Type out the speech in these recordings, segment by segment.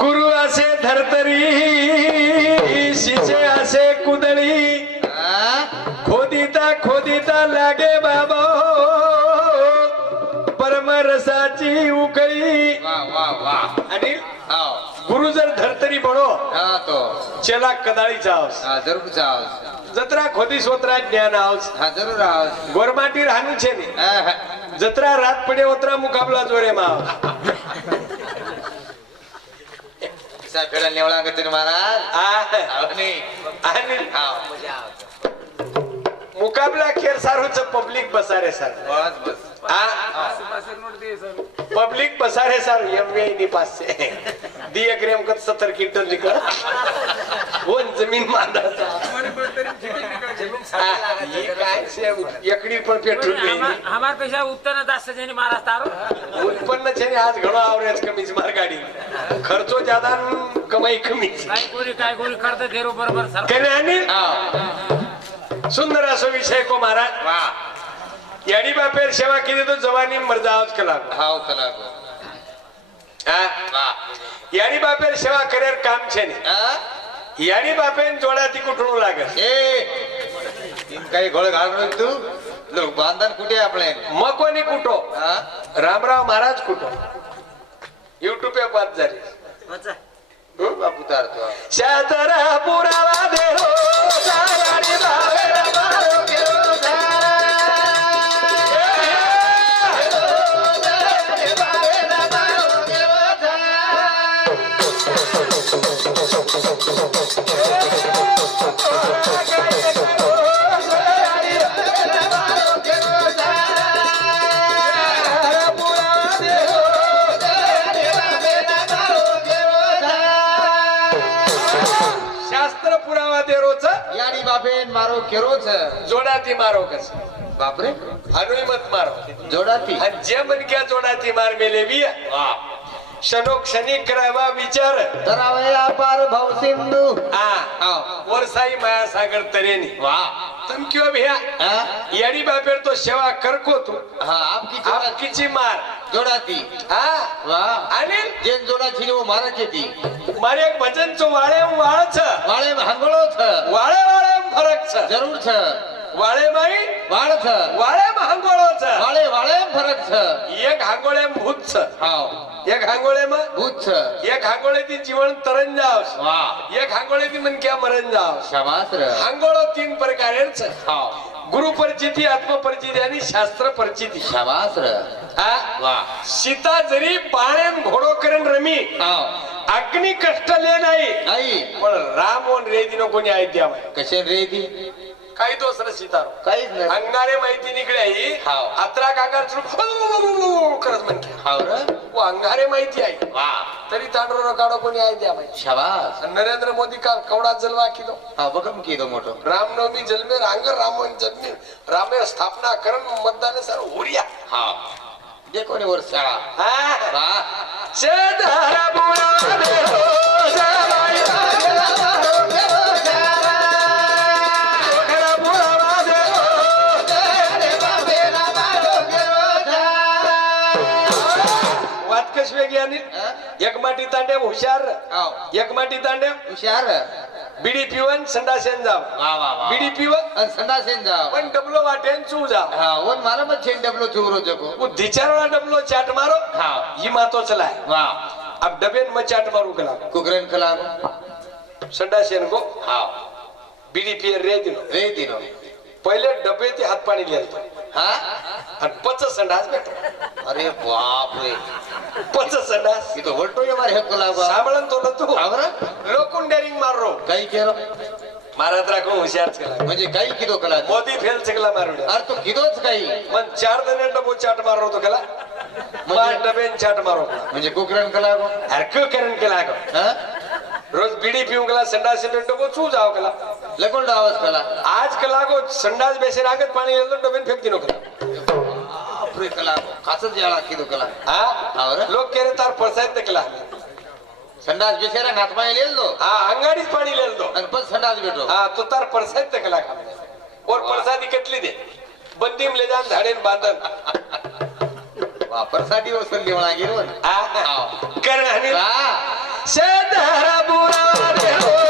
गुरु असे धरतरी शिचे असे कुदळी. खोदिता खोदिता लागे बाबा. परमरसाची उकळी. आणि हाव. गुरु जर धरतरी बडो हा तो. चेला कदाळीचा हाऊस हा जरूर जाओ जत्रा खोदी स्वत्रा ज्ञान हाऊस. हा जरूर आओ गोरमाटी राहणू छे ने हा, हा. जत्रा रात पडे उतरा मुकाबला जोरे माव. सा फेडा नेवळा गतीन महाराज? आ- हाव नी. आणि हाव. मुकाबला खेळ सारूच पब्लिक बसारे सर. बस बस. पब्लिक बसारे सर एम नी पाचशे. दी एक रेम कत सत्तर क्विंटल निकल वन जमीन मांडायचा ये काय से पण पेट्रोल नहीं हमारे उत्पन्न दस जने मारा उत्पन्न छे आज घडो आवरेच कमीच मार गाडी खर्चो ज्यादा कमाई कमी काय गोरी काय गोरी करत देरो बरोबर सर सुंदर असो विषय को महाराज. याडी बापेर सेवा केली तो जवानी मर्दावच कला हाव कला याडी बापेर सेवा करेर काम छे याने बापेन जोडा ती कुठून लागत हे काही घोळ घालून तू. लोक बांधन कुठे आपले? मग कोणी कुठो? रामराव महाराज कुठो? युट्यूब पे बात झाली. हो, बापू तारतो. शातरा पुरावा दे रो શાસ્ત્ર પુરાવા દેરો છે યારી બાબેન મારો કેરો છે જોડાતી મારો કસ બાપરે અનુમત મારો જોડાતી અને જે મન કે જોડાતી માર મે લેવી વાહ क्षणोक्षणी करावा विचार. धरावया पार भाऊ सिंधू. हा वरसाई माया सागर तरेनी. वा. तुम क्यों भैया यारी बापेर तो सेवा करको तू. आपकी आपकीची मार. जोडाती हाँ? वाह आणि? जेन जोडाची वो माराची ती. मारे एक भजन चो वाळे वाळच. वाळे हंगळो छ वाळे वाळे फरक छ जरूर छ હાંગોળેમાં भूत थ એક હાંગોળેથી જીવન તરણ જાવ वा એક હાંગોળેથી મન ક્યાં મરણ જાવ शाबास र હાંગોળો तीन प्रकारे છે हाव गुरु परिचिती आत्म परिचिती आणि शास्त्र परिचिती शाबास र हा वा सीता जरी पाण्यान घोडो करून रमी हाव अग्नी कष्ट ले नाही आई पण राम वन रेदीनो कोणी आहे द्या कशे रे ती काही दोष रे सीता काहीच नाही. अंगारे माहिती निघले ही हाव. अत्रा काका करत म्हणते हाव र. वो अंगारे माहिती आहे. वा. तरी तांडरो रकाडो कोणी आहे द्या माहिती. शाबास. आणि नरेंद्र मोदी का कवडा जलवा किलो? हा बघम की तो मोठो. रामनवमी जन्मे रांग रामन जन्मे. रामे स्थापना करण मतदान सर उरिया हा जे कोणी वर शाळा हा? वा शेधारा बुळा दे हो, एक माटी तांडे हुशार. हाव एक माटी तांडे हुशार. बिडी पिवन संडासेन जाव. वा वा वा. बिडी पिवन आणि संडासेन जाव. पण डबलो वाटेन चू जाव. हा वन मारा मग चेन डबलो चुरो जको. बुद्धीचार डबलो चाट मारो हा. ही मातो चलाय वा. अब डबेन में चाट मारू कला कुकरेन खला संडासेन गो. हा. बिडी पियर रे दिनो रे दिनो पहिले डबे ते हात पाणी लिहिलं हा? आणि पच संडास भेटतो अरे बाप रे पच संडास इथं वलटो ये मारे साबळन तो न तू आवरा लोकून डेरिंग मारो. काही केलो? महाराज राखो हुशार चला म्हणजे काही किदो कला? मोदी फेल चकला मारू अरे तो किदोच काही? मग चार जण डबो चाट मारो तो केला. मार डबेन चाट मारो. म्हणजे कुकरेन खला अरे क करण केला रोज बीडी पिऊन गेला संडास डबो चू जाव गेला लकोंड आवाज कला आज कला गो संडास बेसे रागत पाणी गेलो डबेन फेक दिनो केला बाप रे कला कासच याळा किदो कला हा आवरा? लोक केले तार पडसायत केला संडास बेसेरा नातमाय लेलो हा अंगाडीच पाणी लिहिलं तो आणि पण संडास भेटो हा तो तार पडसायत केला और पडसादी कटली दे बंदीमले जाण झाडेन बांधन वापरसाठी वसुली म्हणा गेलो आ, करण आणि हा शेतारा बुरा रे हो.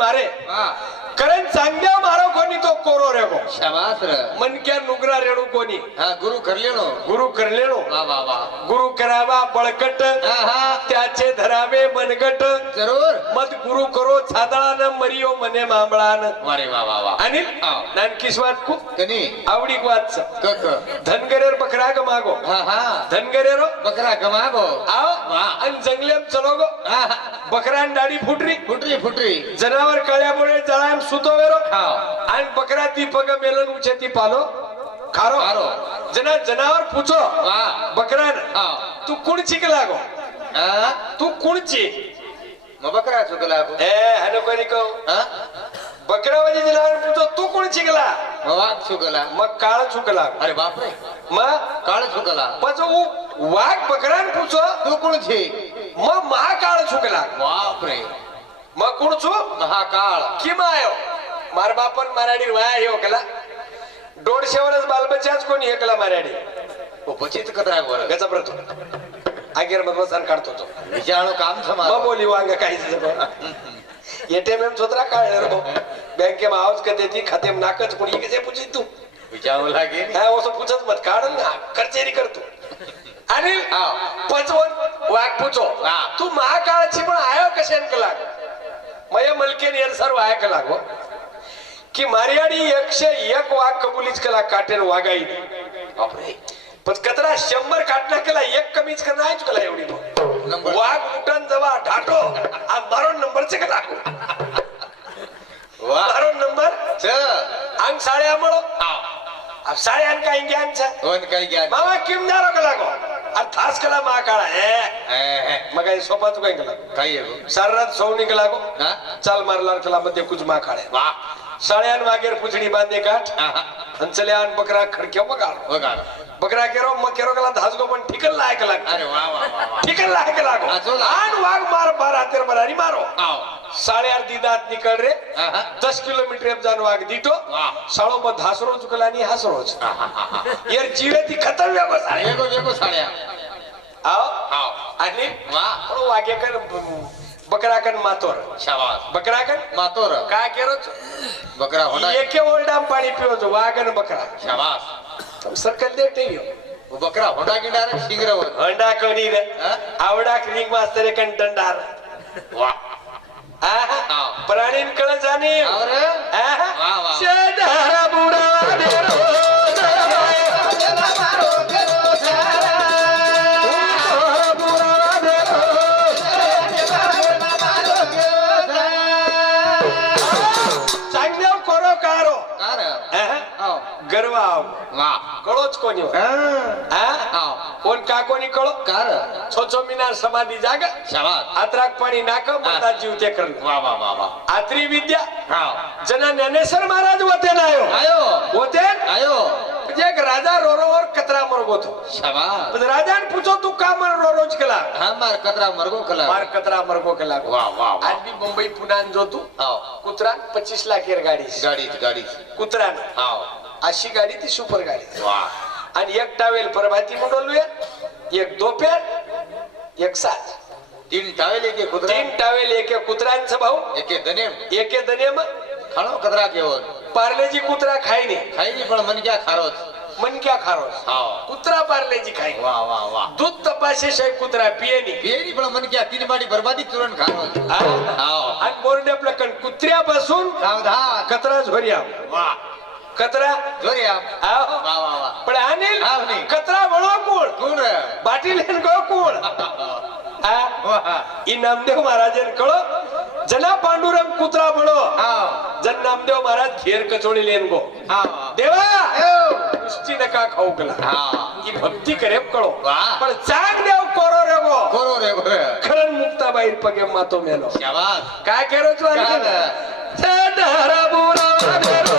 મારે र। मनक्या नुगरा रेणू हा करलेलो गुरु करलेलो वा वा वा गुरु करावा बळकट। त्याचे धरावे मनगट। जरूर। मत गुरु करो मरियो मने मांबळान वारे वा वा वा आणि. नानकीस वाट खूप कनी। आवडीक वाच क क। धनगरेर बकरा ग मागो। हा हा। धनगरेरो? बकरा कमागो आओ. आणि जंगलेम चलो गो. बकरान दाढी फुटरी। फुटरी फुटरी। जनावर कळ्यामुळे जळाम सुतो वेरो आणि बकरा पग मेलन उचे ती पालो. खारो. खारो. जना जनावर पुछो. वा बकरान हा. तू कुणची के लागो? हा? तू कुणची मग बकरा चुकला गो ए हनो कोणी को हा? बकरा वाली जनावर पुछो तू कुणची गेला मग वाघ चुकला मग काळ चुकला अरे बापरे. मग काळ चुकला पच वाघ बकरान पुछो. तू कोण छे मग महाकाळ चुकला बापरे. मग कुणचू महाकाळ. किम मार बापन मराठी वाया हे ओकला. दोडशे वर्ष बालबच्चाच कोणी हेकला मराठी. उपचित कतरा गोर गचा प्रतो आगेर मग बसान काढतो तो. विचारणो काम समाज बोली वांग काही एटीएम एम छोतरा रे भाऊ. बँकेम आवाज करते ती खाते नाकच कोणी. कसे पूछी तू. विचारू लागेल. काय असं पूछत मत काढ ना खर्चेरी करतो. आणि हा. पंचवन वाघ पुचो. हा. तू महाकाळाची पण आयो कशान कला मय मलकेन येर सर्व आय कला गो की मारियाडी एकशे एक वाघ कबुलीच कला काटेन वागाई बापरे. पण कचरा शंभर काटना केला एक कमीच करणं आहेच कला एवढी नंबर. वाघ उठण जवा ढाटो आ मारो नंबरचे कला मारो नंबर. च. अंग साड्या मळो. हा साड्यान काही कोण काही घ्या मामा किम जारो कला गो अरे थास कला मा काळा हे. मग काही सोपा तू केला काही? सर्रात सौनी केला गो हा? चाल मारला केला मध्ये कुछ मा काळे वा. साड्यान मागेर पुचडी बांधे हा, हा. हंचल्यान बकरा खडक्या बघा बघा बकरा केरो मग केरो केला धासगो पण ठिकल लायक लाग अरे वा वा वा वा. ठिकल लायक लागो. आण वाघ मार बार हातेर बरारी मारो. आओ साड्यार दिदात निकल रे. दस किलोमीटर जान वाघ दिटो. साळो मग धासरो चुकला आणि हासरोच. यार जीवे ती खतम व्या साडे वेगो वेगो साड्या आओ आणि वा. पण वाघेकर बकराकन मातोर. शाबास. बकराकन? मातोर. काय केरोच? बकरा होणार एके ओरडाम पाणी पिवतो वाघन बकरा शाबास सर्कल दे टेव्यो बकरा होंडा गिंडार शिंगरवर हंडा कणी रे हा? आवडा क्लिनिक मास्तर कण दंडार वा आहा. हा. प्राणीन कळ जाणे हो. हा. हा? आओ कोण का कार छोचो मिनार समाधी जागा आत्राक पाणी नाक मता जीव ते करणं वा विद्या जना ज्ञानेश्वर महाराज ना आयो राजा रोरोवर कचरा मरग पण राजान पूछो तू का मर रोरोज केला हा मार कतरा मरगो कला मार कचरा मरगो केला वा वा वा आज मी मुंबई पुण्यान जो तू हाव कुत्रा पच्चीस लाख येर गाडी गाडीच गाडीच कुत्रान हाव अशी गाडी ती सुपर गाडी वा आणि एक टावेल प्रभाती म्हणूया एक दोप्यार एक सात. तीन टावेल एक एक कुत्रा. तीन टावेल एक एक कुत्र्यांचं भाऊ. एक एक दनेम एक एक दनेम खाणो कतरा केवळ पार्लेजी कुत्रा खायने खायची पण मन क्या खारोच. मन क्या खारोस हाव कुत्रा पार्लेजी खाय वा वा वा. दूध तपासे शाय कुत्रा पियेनी पेरी पण मन क्या तीन बाटी बरबादी खारोच. हाव आणि बोर्डे आपलं कण कुत्र्यापासून सावधान कचरा झोरिया. वा. कचरा? आहो. वा वा वा. पण ઈ નામદેવ મહારાજે કળો જના પાંડુરંગ કૂતરા બળો જન નામદેવ મહારાજ ઘેર કચોડી લેન ગો દેવા પુષ્ટિ નકા ખાવ કલા ઈ ભક્તિ કરે કળો પણ ચાગ દેવ કોરો રેગો કોરો રેગો ખરણ મુક્તાબાઈ પગે માતો મેલો શાબાશ કાય કેરો છો આ ધરા બોલા મેરો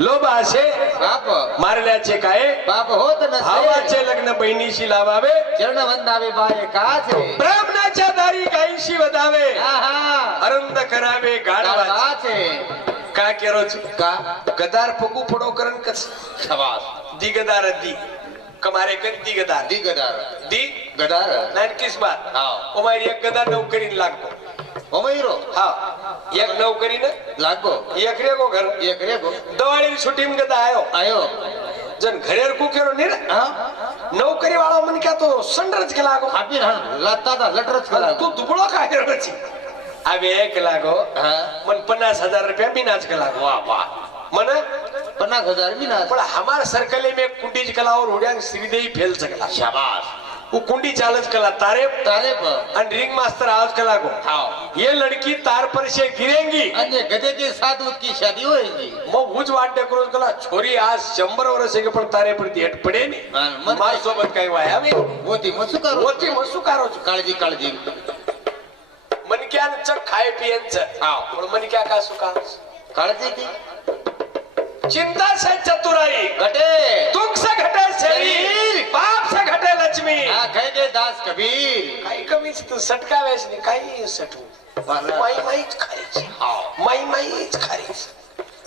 लोभ असे बाप मारल्याचे काय? बाप होत नसे. भावाचे लग्न बहिणीशी लावावे. चरण वंदावे बाय काचे ब्राह्मणाच्या दारी गायीशी आहा. अरुंद करावे गाढवाचे. काचे काय केरोच? का? गदार पगू पडो करण कस? शाबाश दी गदार दी. कमारे कर दी गदार दी? गदार. दी गदार नानकीस बात. हाव. ओमारी एक गदार नौकरीन लागतो. ओमैरो हा एक नौकरीन लागो. एक रे गो घर. एक रे गो दवाळी छुट्टी गदा आयो. आयो. जन घरेर कुकेरो निर हा? नौकरी वाळा म्हण क्या तो संडरच के लागो. आपी ना लत्ता लटरच पण कला तू दुबळो काय करण्याची आम्ही एक लागो. हा? मन पन्नास हजार रुपया मी नाच के लागो. वाह वाह मन पन्नास हजार भी ना पण हमार सर्कले में कुंडी ज कला और उड्यांग श्रीदेवी फेल सकला शाबाश कुंडी चालच कला तारे तारे पर। और रिंग मास्टर आज कला को। ये लड़की तार पर से गिरेंगी। अन्य गधे के साथ उसकी शादी होएगी। मग उज वाटते करून कला छोरी आज शंभर वर्ष के पण तारे प्रति हेट पडे नी हा, मन मार सोबत काही वाया मी होती मसू करू होती मसू कारो काळजी काळजी मनक्यान चक खाय पियंच हाव. पण मनक्या का सुका काळजी ती चिंता से चतुराई। घटे। दुख से घटे शरीर। से घटे लक्ष्मी. हा खाय के दास कबीर? काही कमीच तू सटका वेस नाही काही सटू. माई माईच खारीच. हाव. माई माईच खारीच.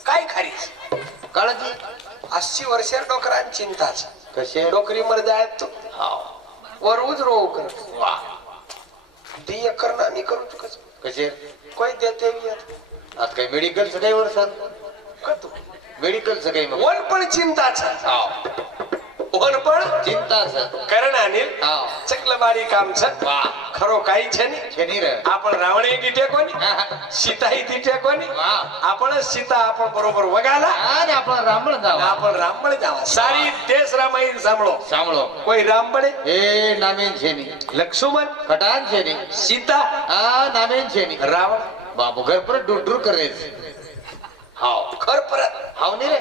काय खारीच? काळजी अस्सी वर्षार डोकरान चिंताच. कसे? डोकरी मर जाय तो. वर उज रो कर वा. दी कर ना मी करू चुकच कसे? कोई देते भी आता काही मेडिकल काही वर सांग कतो मेडिकल काही मग? वन पण चिंताच. हाव. ઓન પણ ચિંતા છે. કરણ અનિલ હા. ચકલબારી કામ છે. વાહ. ખરો કાઈ છે ને છે ની રે. આપણ રાવણે દીઠે કોની? સીતાઈ દીઠે કોની? વાહ. આપણ સીતા આપણ બરોબર વગાલા હા ને આપણ રામણ જાવા આપણ રામણ જાવા સારી દેશ રામાયણ સાંભળો. સાંભળો. કોઈ રામબળે એ નામે છે ની લક્ષ્મણ? કટાન છે ની સીતા? આ નામે છે ની રાવણ? બાપુ ઘર પર ડુડુર કરે છે. હાવ. ઘર પર હાવ ને રે.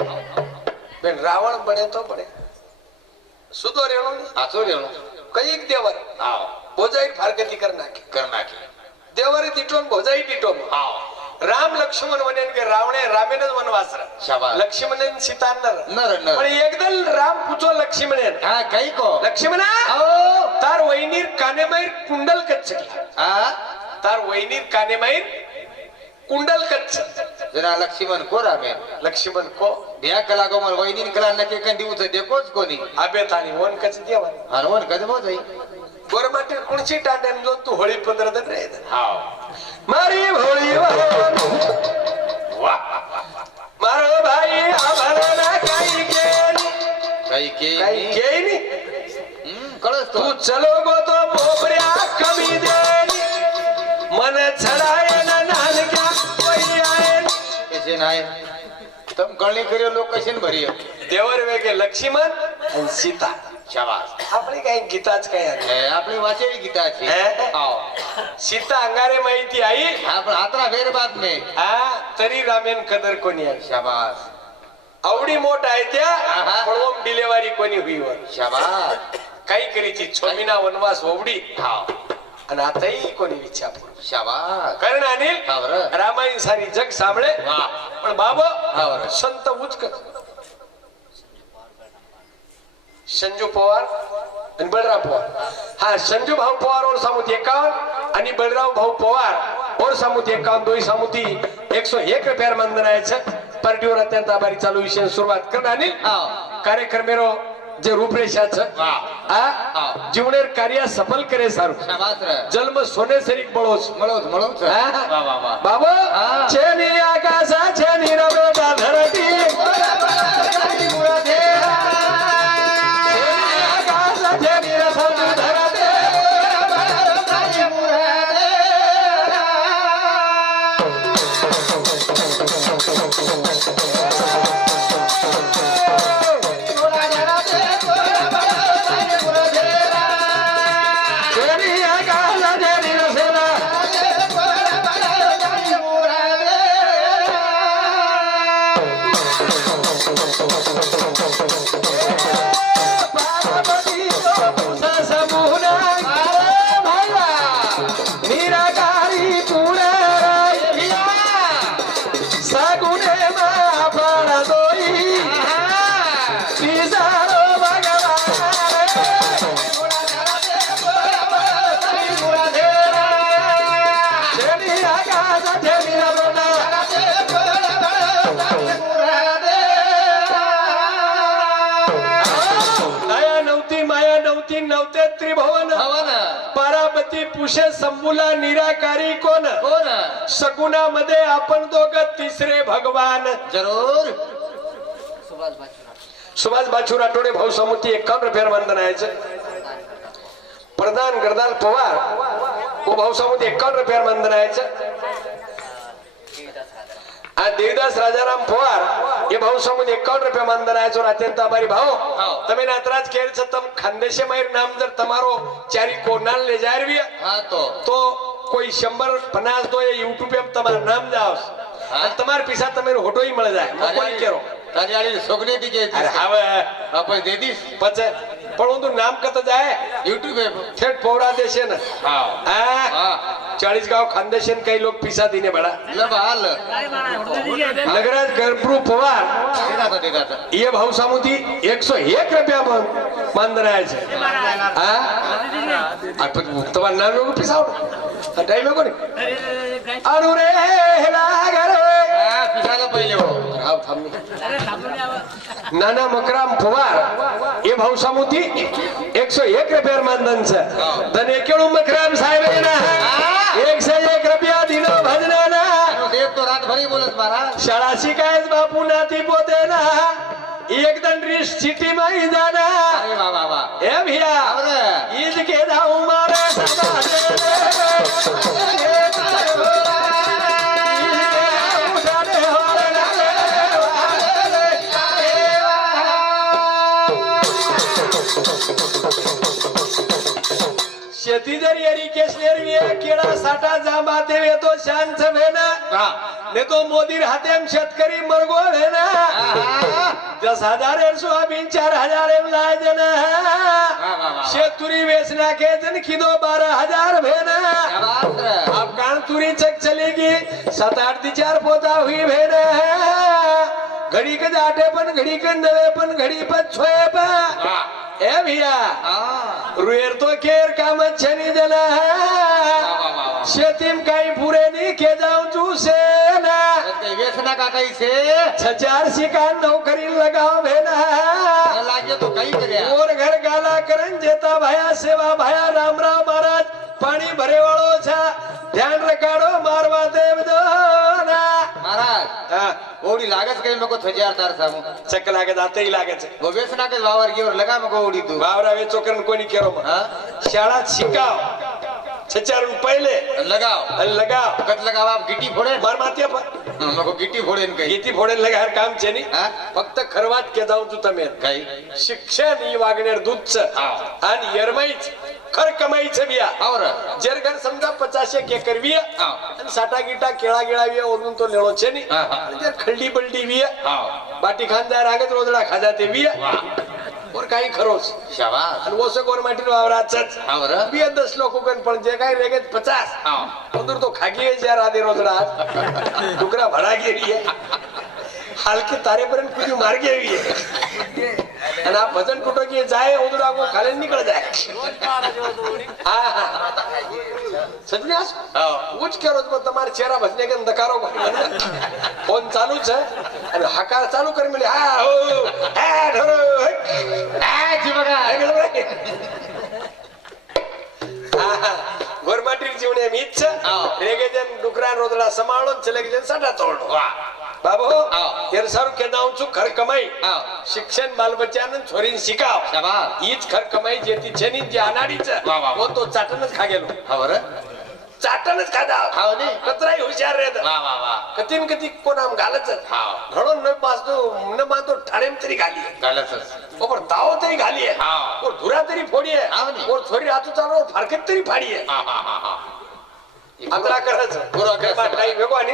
બેન રાવણ બને તો બને. ಸುದೋರ್ ಹೇಳೋಣ देवर. हाँ भोजाई फार गति करना ಭಾರಗತಿ करना ಕರ್ನಾಕಿ देवर दिटोन भोजाई दिटोन हाँ राम लक्ष्मण वन के रावण रामेन वनवास लक्ष्मण सीता नर. नर पण एकदम राम पूछो लक्ष्मण कई को लक्ष्मण हो. तार वहिनीर कानेमाईर कुंडल कच्छ तार वहिनीर कानेमाईर कुंडल कच्छ. जरा लक्ष्मण को रामे. लक्ष्मण को. ध्या कला को मर वैदिन कला न के कंदी उते देखोच कोनी आबे थानी वन कच देवा. अन वन कच बो जाई. गोरमट कुणची टाडन जो तू होळी 15 दिन रे. हाव. मारी होळी वाहन. वा. मारो भाई आभार ना काही केनी काही केनी काही केनी कळस तू. चलो गो तो पोपऱ्या कमी देनी मन छडा नाही. तम गणी करी लोक कशी भरी देवर वेगळे लक्ष्मण आणि सीता. शाबास. आपली काही गीताच काय आपली वाचेली गीताची. हो. सीता अंगारे माहिती आई. आपण आता फेर बात नाही. हा तरी रामेन कदर कोणी आहे? शाबास. आवडी मोठ आहे त्या होम डिलेवारी कोणी होईवर? शाबास. काही करीची छोमिना वनवास ओवडी. हा. आणि आताही कोणी विचारपूर शाबा कारण अनिल रामायण सारी जग सांभळे पण बाबा संत उचक संजू पवार आणि बलराम पवार हा संजू भाऊ पवार और सामूत एकावन्न आणि बलराम भाऊ पवार और सामूत एकावन्न दोन सामूती एक सो एक रुपया मंदनायचं पार्टीवर अत्यंत आभारी चालू विषय सुरुवात करणार अनिल हाव. कार्यक्रमेरो જે રૂપરેખા છે વાહ આ હા. જીવનેર કાર્ય સફળ કરે સારું શાબાશ રે જન્મ સોને સરીક બળો છે મળો જ, મળો જ. હા? વાહ વાહ વાહ બાબા હા. છે पुरुष शंभूला निराकारी कोण? कोण? शकुनामध्ये आपण दोघ तिसरे भगवान. जरूर. सुभाष बाचू राठोडे भाऊ समुती एकावन्न फेर बंधन आहे. प्रधान गरदाल पवार. भाऊ समुती एकावन्न फेर बंधन आहे. આ દેવદાસ રાજારામ ફોવાર એ ભાવ સમૂહ એકાવન રૂપિયા માનધન આવ્યા છો અત્યંત આભારી ભાવ. તમે નાતરાજ કેર છે તમ ખાનદેશે માર નામ જર તમારો ચારી કોનાલ લે જારવી હા તો. તો કોઈ શંબર પનાસ તો એ યુટ્યુબ એમ તમારું નામ જ આવશે. તમારા પૈસા તમે હોટો મળે જાય. મકોની કેરો? તારી છોકરી દીજે અરે હવે આપણે દે દીશ પછી પણ હું નામ કરતા જાય યુટ્યુબ ઠેઠ પોરા દે છે ને હા ચાલીસ ગાવ ખાનદેશન કઈ લોક પીસા દીને બડા લબાલ નગરાજ ગરપરુ પવાર એ ભાવ સામુથી એકસો એક રૂપિયા રહ્યા છે હા તમારા નામ લોકો પીસાવ ટાઈમ લોકો ને અરુરે લાગરે પીસાલા પहिले नाना मकराम फुवार ए भाऊ एक एकशे एक रुपयार मानधनच. तर हो. एकेळू मकराम साहेब एकशे एक रुपया दिनो भजनाना देव तो रातभरी बोलत बारा शाळा शिकायच बापू नाती पोते ना एक दंड रिस सिटी माई जाना हे भैया इज के धाऊ मारा केळा साठा जांबा ते येतो शान सभेना ने मोदीर हातेम शेतकरी मरगो भेना. दस हजार सोयाबीन चार हजार लाय देना. शेतुरी वेसना के जन खिदो बारह हजार भेना. अब कान तुरी चक चलेगी सात आठ ती पोता हुई भेना. घड़ी के जाटे पण घड़ी के नवे पण घड़ी पण छोए पा ए भैया रुएर तो केर काम छनी दिला है? शेतीम काही पुरे नी के जाऊ तू से ना व्यसना का काही से छचार शिकान नौकरी लगाओ भेना लागे तो काही करे और घर गाला करन जेता भाया सेवा भाया राम राम महाराज पाणी भरे वाळो छा. ध्यान रखाडो मारवा देव दो ना ओडी लागच काही मको थजे तार सांगू चक्क लागत आताही लागत। वेसना के वावर घेऊन लगा मग ओवडी तू। वावरावे चोकरण कोणी केरो मग। शाळा शिकाव सचारून पहिले। लगाव लगाव कत लगाव आप गिटी फोडे। मार माती पर। मको गिटी फोडेन काही गिटी फोडेन लगा हर काम छे नी फक्त खरवात के जाऊ तू तमे काही? शिक्षण ही वागण्यार दूधच आणि यरमाईच खर कमाईचं बिया. और जर घर समजा पचास एक एकर बिया आणि साठा गिटा केळा गिळा बिया ओढून तो नेळोचे छे जर खल्डी बल्डी बिया. बाटी खान जाय रागत रोजडा खा जाते बिया. और काही खरोच. शाबास. आणि ओसं गोर माटी वावराचच. और बी दस लोक कन पण जे काय रेगत पचास. अंदर तो खागी ज्या राधे रोजडा डुकरा भडा गेली हलके तारेपर्यंत कुठे मार्गी हवी आणि हा भजन कुठं की जाय उधर आगो खाली निकळ जाय सजन्यास कुछ करो तो तुम्हारे चेहरा भजने के अंधकारो फोन चालू है आणि हकार चालू कर मिले हा हो हा गोरमाटी हा जी बघा गोरमाटीर जीवन आहे मीच रेगेजन डुकरान रोदला समाळून चलेगेजन साठा तोडू वा बाबू हिरसारू केदावचू खर कमाई. शिक्षण बालबच्चान छोरीन शिकाव. हीच खर कमाई जे छेनी जे अनाडीच. वो तो चाटनच खा गेलो. हा बर. चाटनच खादा हा नाही कचराही हुशार रे कतीन कधी कोणाम घालच घडून न पासतो न मानतो ठाणेम तरी घाली घालच हो, ताव तरी घाली आहे धुरा तरी फोडी आहे और छोरी रातू चालू फारकत तरी फाडी आहे आतला करच बरोबर काही वेगो आणि